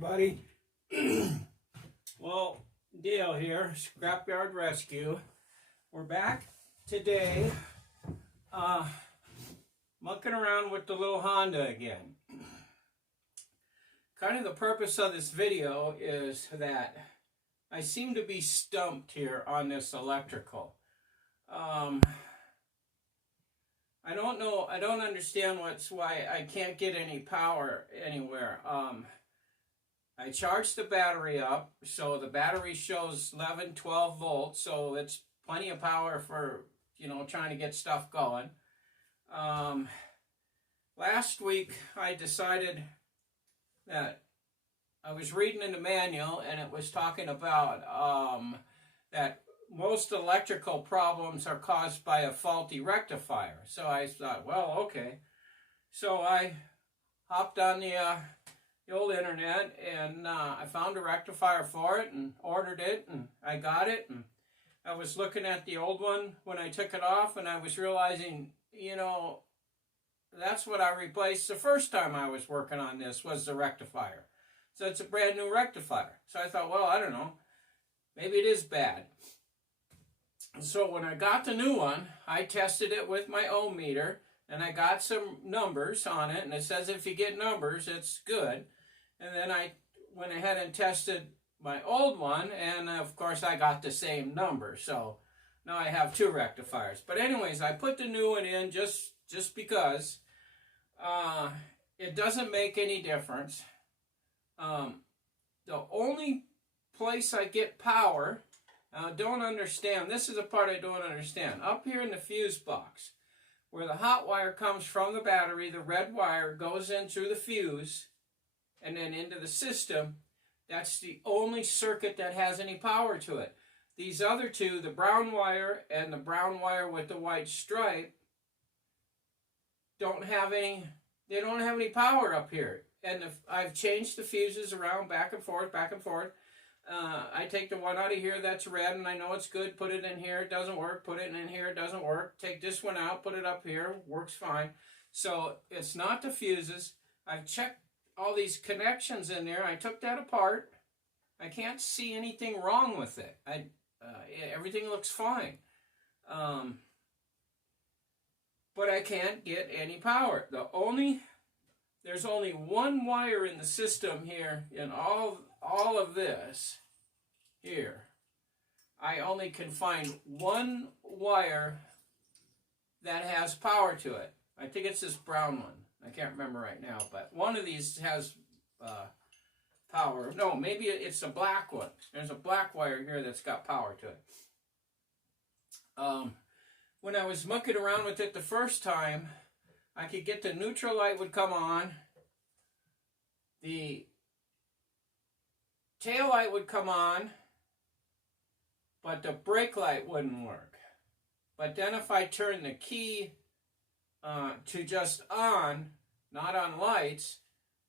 everybody. Well, Dale here, Scrapyard Rescue. We're back today, mucking around with the little Honda again. Kind of the purpose of this video is that I seem to be stumped here on this electrical. I don't know, I don't understand why I can't get any power anywhere. I charged the battery up, so the battery shows 11, 12 volts, so it's plenty of power for, trying to get stuff going. Last week, I decided that I was reading in the manual, and it was talking about that most electrical problems are caused by a faulty rectifier. So I thought, well, okay. So I hopped on the old internet, and I found a rectifier for it and ordered it, and I got it. And I was looking at the old one when I took it off, and I was realizing, that's what I replaced the first time I was working on this, was the rectifier. So it's a brand new rectifier. So I thought, well, I don't know, maybe it is bad. So when I got the new one, I tested it with my ohm meter, and I got some numbers on it, and it says if you get numbers, it's good. And then I went ahead and tested my old one, and of course I got the same number. So now I have two rectifiers. But anyways, I put the new one in just because it doesn't make any difference. The only place I get power, I don't understand, this is the part I don't understand. Up here in the fuse box, where the hot wire comes from the battery, the red wire goes in through the fuse and then into the system. That's the only circuit that has any power to it. These other two, the brown wire and the brown wire with the white stripe, don't have any power up here. And I've changed the fuses around back and forth, back and forth. I take the one out of here that's red, and I know it's good, put it in here, it doesn't work, put it in here, it doesn't work. Take this one out, put it up here, works fine. So it's not the fuses. I've checked all these connections in there. I took that apart. I can't see anything wrong with it. Everything looks fine. But I can't get any power. There's only one wire in the system here in all of this here. I only can find one wire that has power to it. I think it's this brown one. I can't remember right now, but one of these has power. No, maybe it's a black one. There's a black wire here that's got power to it. When I was mucking around with it the first time, I could get the neutral light would come on, the tail light would come on, but the brake light wouldn't work. But then if I turn the key to just on, not on lights,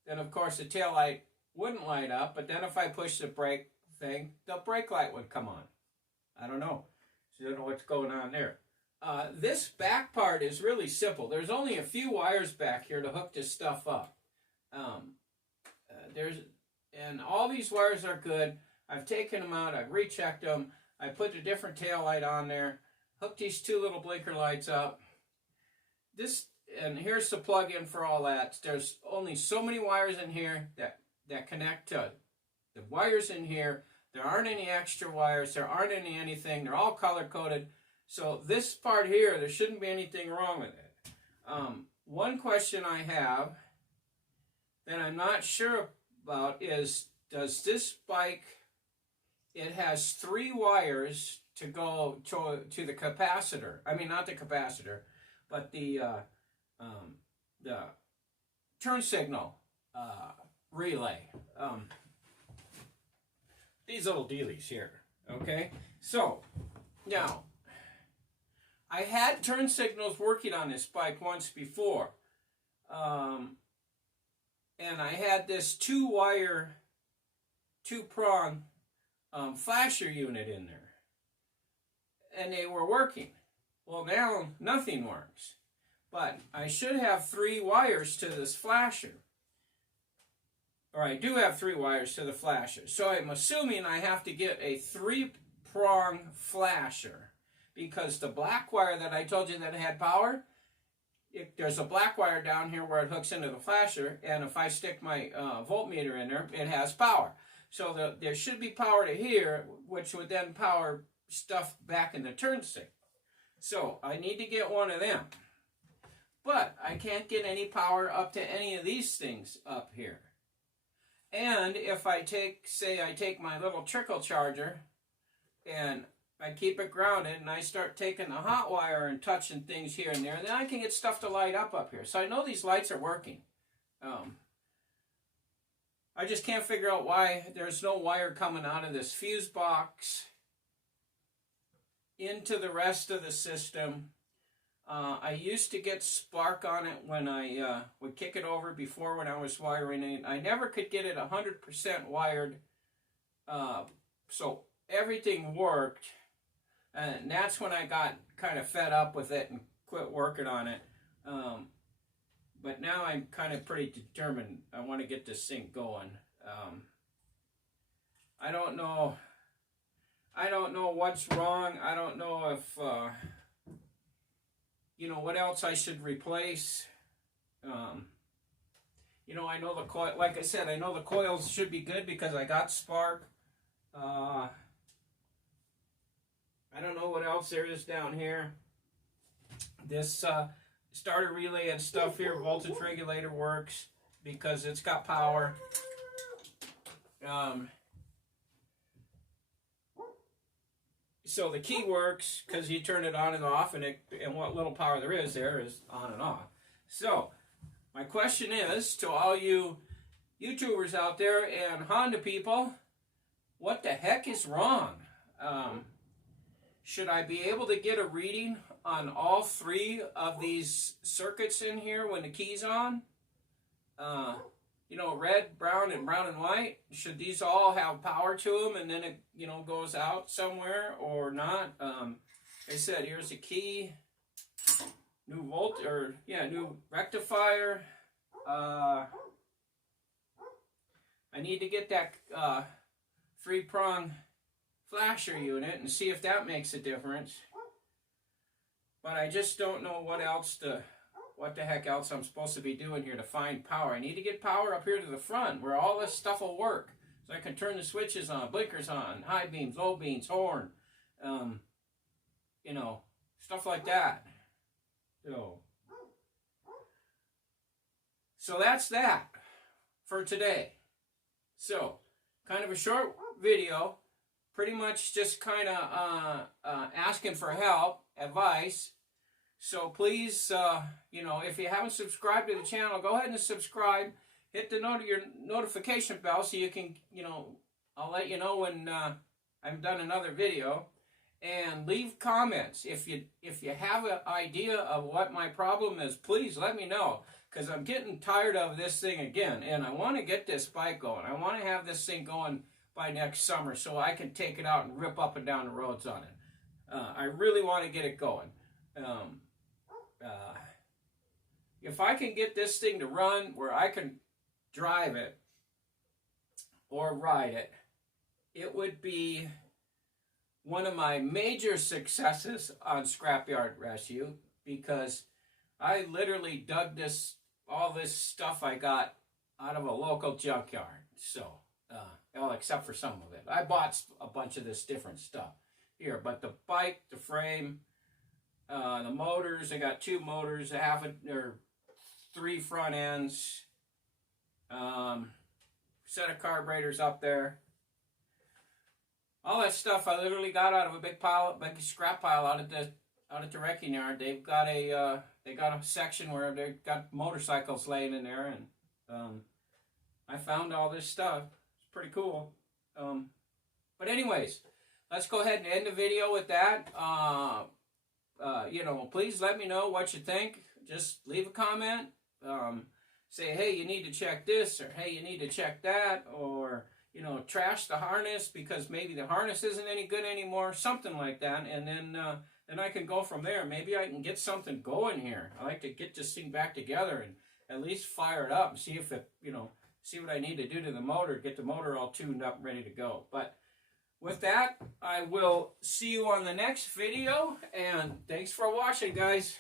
then of course the tail light wouldn't light up. But then if I push the brake thing, the brake light would come on. I don't know. So I don't know what's going on there. This back part is really simple. There's only a few wires back here to hook this stuff up. And all these wires are good. I've taken them out. I've rechecked them. I put a different tail light on there. Hooked these two little blinker lights up. And here's the plug-in for all that. There's only so many wires in here that connect to the wires in here. There aren't any extra wires. There aren't anything. They're all color-coded. So this part here, there shouldn't be anything wrong with it. One question I have that I'm not sure about is, does this bike, it has 3 wires to go to the capacitor. I mean, not the capacitor, but the turn signal relay. These little dealies here, okay? So, now, I had turn signals working on this bike once before. And I had this 2-prong flasher unit in there. And they were working. Well, now nothing works. But I should have 3 wires to this flasher. or I do have 3 wires to the flasher. So I'm assuming I have to get a 3-prong flasher, because the black wire that I told you that had power, there's a black wire down here where it hooks into the flasher, and if I stick my voltmeter in there, it has power. So there should be power to here, which would then power stuff back in the turn stick. So I need to get one of them. But I can't get any power up to any of these things up here. And if I take, say I take my little trickle charger and I keep it grounded and I start taking the hot wire and touching things here and there, then I can get stuff to light up here. So I know these lights are working. I just can't figure out why there's no wire coming out of this fuse box into the rest of the system. I used to get spark on it when I would kick it over before when I was wiring it. I never could get it 100% wired, so everything worked, and that's when I got kind of fed up with it and quit working on it. But now I'm kind of pretty determined. I want to get this thing going. I don't know what's wrong. I don't know if you know, what else I should replace. You know, I know the coil, like I said, I know the coils should be good because I got spark. I don't know what else there is down here. This starter relay and stuff here, voltage regulator, works because it's got power. So the key works because you turn it on and off, and what little power there is on and off. So my question is to all you YouTubers out there and Honda people, what the heck is wrong? Should I be able to get a reading on all 3 of these circuits in here when the key's on? You know, red, brown, and white. Should these all have power to them and then it, you know, goes out somewhere or not? I said, here's a key, new new rectifier. I need to get that 3-prong flasher unit and see if that makes a difference. But I just don't know what the heck else I'm supposed to be doing here to find power. I need to get power up here to the front where all this stuff will work. So I can turn the switches on, blinkers on, high beams, low beams, horn, you know, stuff like that. So that's that for today. So, kind of a short video, pretty much just kind of asking for help, advice. So please, you know, if you haven't subscribed to the channel, go ahead and subscribe. Hit the your notification bell so you can, you know, I'll let you know when I've done another video. And leave comments. If you have an idea of what my problem is, please let me know. Because I'm getting tired of this thing again. And I want to get this bike going. I want to have this thing going by next summer so I can take it out and rip up and down the roads on it. I really want to get it going. If I can get this thing to run where I can drive it or ride it, it would be one of my major successes on Scrapyard Rescue, because I literally dug all this stuff I got out of a local junkyard. So, well, except for some of it. I bought a bunch of this different stuff here, but the bike, the frame, the motors, I got 2 motors, or 3 front ends, set of carburetors up there. All that stuff I literally got out of a big scrap pile out at the wrecking yard. They've got a section where they've got motorcycles laying in there, and I found all this stuff. It's pretty cool. But anyways, let's go ahead and end the video with that. You know, please let me know what you think. Just leave a comment. Say, hey, you need to check this, or hey, you need to check that, or, you know, trash the harness because maybe the harness isn't any good anymore, something like that, and then I can go from there. Maybe I can get something going here. I like to get this thing back together and at least fire it up and see if it, you know, see what I need to do to the motor, get the motor all tuned up and ready to go. But with that, I will see you on the next video, and thanks for watching, guys.